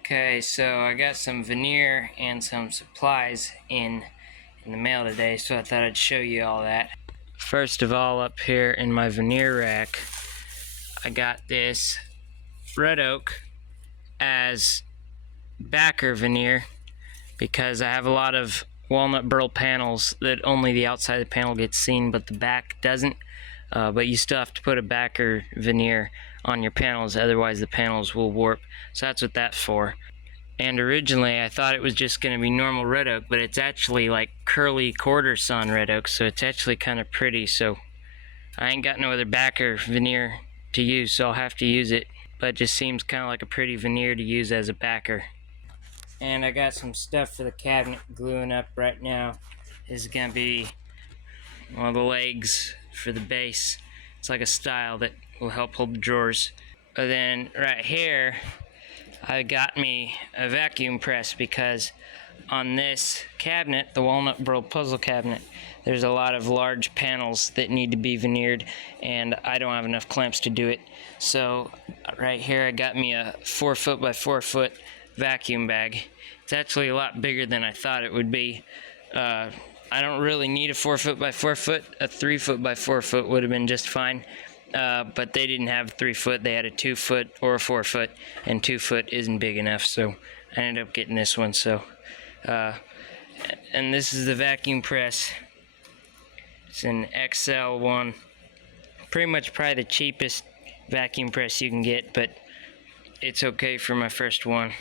Okay, so I got some veneer and some supplies in the mail today, so I thought I'd show you all that. First of all, up here in my veneer rack, I got this red oak as backer veneer because I have a lot of walnut burl panels that only the outside of the panel gets seen, but the back doesn't. But you still have to put a backer veneer on your panels, otherwise the panels will warp. So that's what that's for. And originally I thought it was just going to be normal red oak, but it's actually like curly quarter sawn red oak, so it's actually kind of pretty. So I ain't got no other backer veneer to use, so I'll have to use it. But it just seems kind of like a pretty veneer to use as a backer. And I got some stuff for the cabinet gluing up right now. This is going to be one of the legs for the base. It's like a style that will help hold the drawers. But then right here, I got me a vacuum press because on this cabinet, the walnut burl puzzle cabinet, there's a lot of large panels that need to be veneered, and I don't have enough clamps to do it. So right here I got me a 4 foot by 4 foot vacuum bag. It's actually a lot bigger than I thought it would be. I don't really need a 4 foot by 4 foot. A 3 foot by 4 foot would have been just fine. But they didn't have 3 foot, they had a 2 foot or a 4 foot, and 2 foot isn't big enough, so I ended up getting this one. So, and this is the vacuum press. It's an XL one, pretty much probably the cheapest vacuum press you can get, but it's okay for my first one.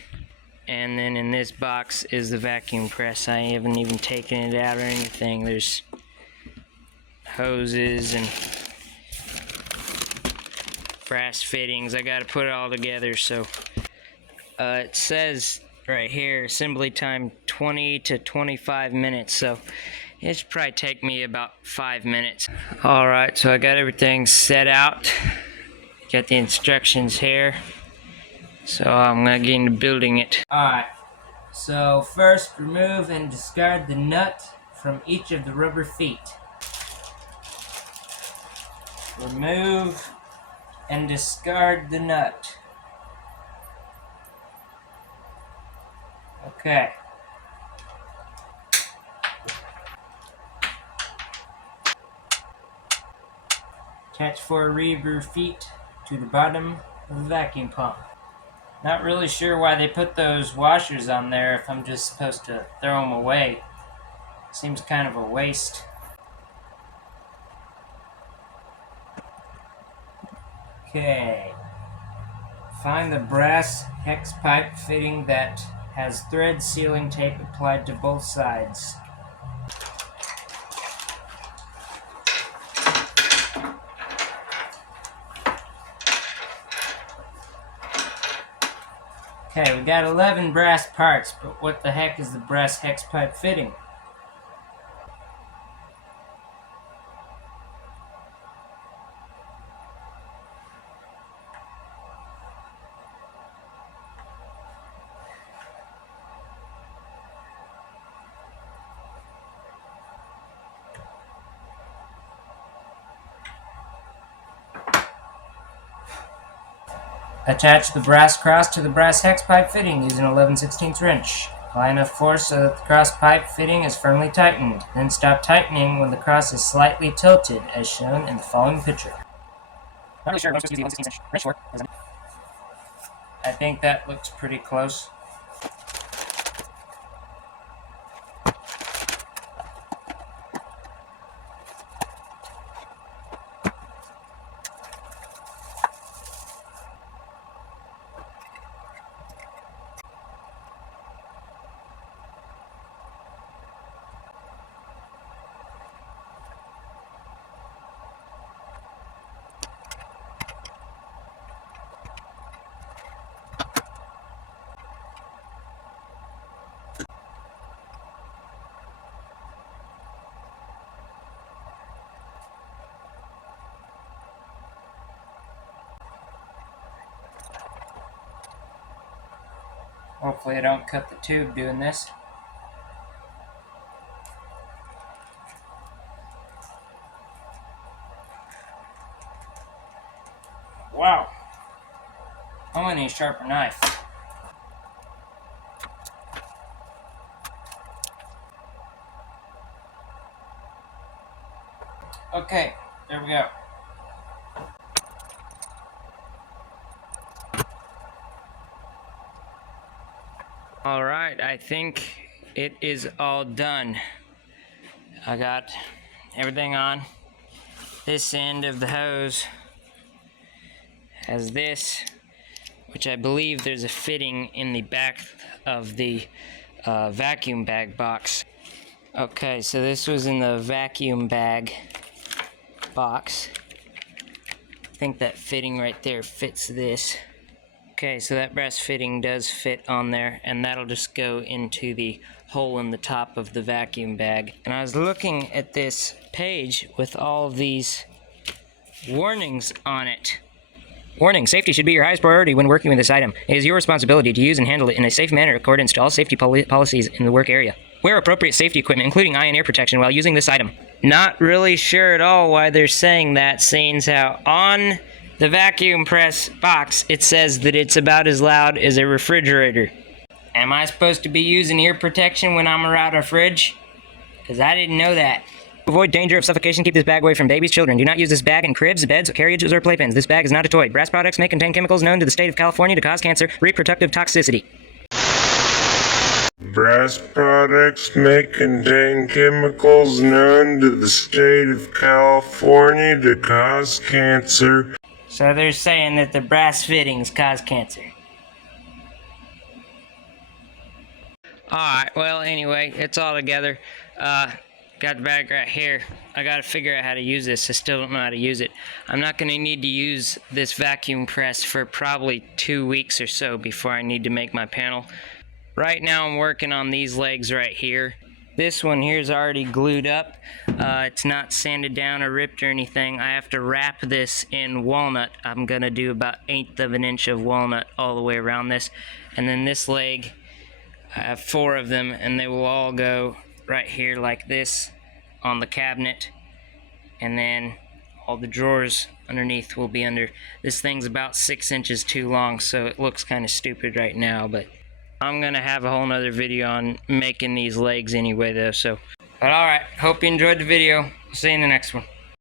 And then in this box is the vacuum press. I haven't even taken it out or anything. There's hoses and brass fittings. I gotta put it all together. So it says right here assembly time 20 to 25 minutes, so it should probably take me about 5 minutes. Alright, so I got everything set out, got the instructions here, so I'm gonna get into building it. Alright, so first remove and discard the nut from each of the rubber feet. Remove and discard the nut. Okay. Attach 4 rubber feet to the bottom of the vacuum pump. Not really sure why they put those washers on there if I'm just supposed to throw them away. Seems kind of a waste. Okay. Find the brass hex pipe fitting that has thread sealing tape applied to both sides. Okay, we got 11 brass parts, but what the heck is the brass hex pipe fitting? Attach the brass cross to the brass hex pipe fitting using an 11/16 wrench. Apply enough force so that the cross pipe fitting is firmly tightened. Then stop tightening when the cross is slightly tilted, as shown in the following picture. Not really sure what I'm supposed to use the 11/16 wrench for. I think that looks pretty close. Hopefully I don't cut the tube doing this. Wow. I'm gonna need a sharper knife. Okay, there we go. Alright, I think it is all done. I got everything on. This end of the hose has this, which I believe there's a fitting in the back of the vacuum bag box. Okay, so this was in the vacuum bag box. I think that fitting right there fits this. Okay, so that brass fitting does fit on there, and that'll just go into the hole in the top of the vacuum bag. And I was looking at this page with all of these warnings on it. Warning, safety should be your highest priority when working with this item. It is your responsibility to use and handle it in a safe manner in accordance to all safety policies in the work area. Wear appropriate safety equipment, including eye and ear protection, while using this item. Not really sure at all why they're saying that, seeing how on the vacuum press box it says that it's about as loud as a refrigerator. Am I supposed to be using ear protection when I'm around a fridge? Because I didn't know that. To avoid danger of suffocation, keep this bag away from babies, children. Do not use this bag in cribs, beds, carriages, or playpens. This bag is not a toy. Brass products may contain chemicals known to the state of California to cause cancer, reproductive toxicity. Brass products may contain chemicals known to the state of California to cause cancer. So they're saying that the brass fittings cause cancer. Alright, well, anyway, it's all together. Got the bag right here. I gotta figure out how to use this. I still don't know how to use it. I'm not gonna need to use this vacuum press for probably 2 weeks or so before I need to make my panel. Right now I'm working on these legs right here. This one here is already glued up. It's not sanded down or ripped or anything. I have to wrap this in walnut. I'm gonna do about 1/8 of an inch of walnut all the way around this. And then this leg, I have 4 of them, and they will all go right here like this on the cabinet, and then all the drawers underneath will be under. This thing's about 6 inches too long, so it looks kind of stupid right now, but I'm gonna have a whole nother video on making these legs anyway though. But alright, hope you enjoyed the video. See you in the next one.